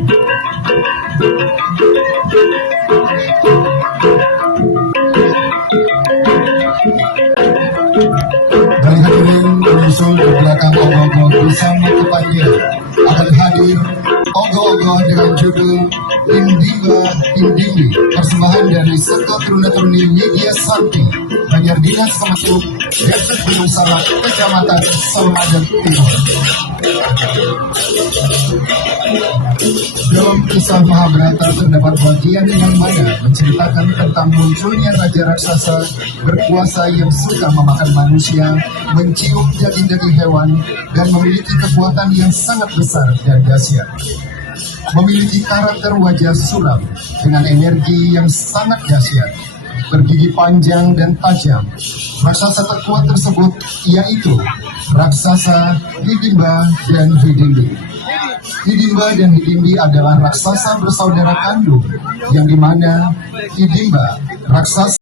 Dari hadirin menyusul ke belakang ogoh-ogoh bersama kepanggil akan hadir ogoh-ogoh dengan judul Indimba Indimbi, persembahan dari Seko Truna-Truni Widya Santi, Banjar Dinas Kementerian Desa Gunung Salak, Kecamatan Salmadeg Timur. Dalam kisah Mahabharata terdapat bagian yang mana menceritakan tentang munculnya raja raksasa berkuasa yang suka memakan manusia, mencium daging-daging hewan, dan memiliki kekuatan yang sangat besar dan dahsyat. Memiliki karakter wajah suram dengan energi yang sangat dahsyat, bergigi panjang dan tajam. Raksasa terkuat tersebut yaitu raksasa Hidimba dan Hidimbi. Hidimba dan Hidimbi adalah raksasa bersaudara kandung, yang dimana Hidimba raksasa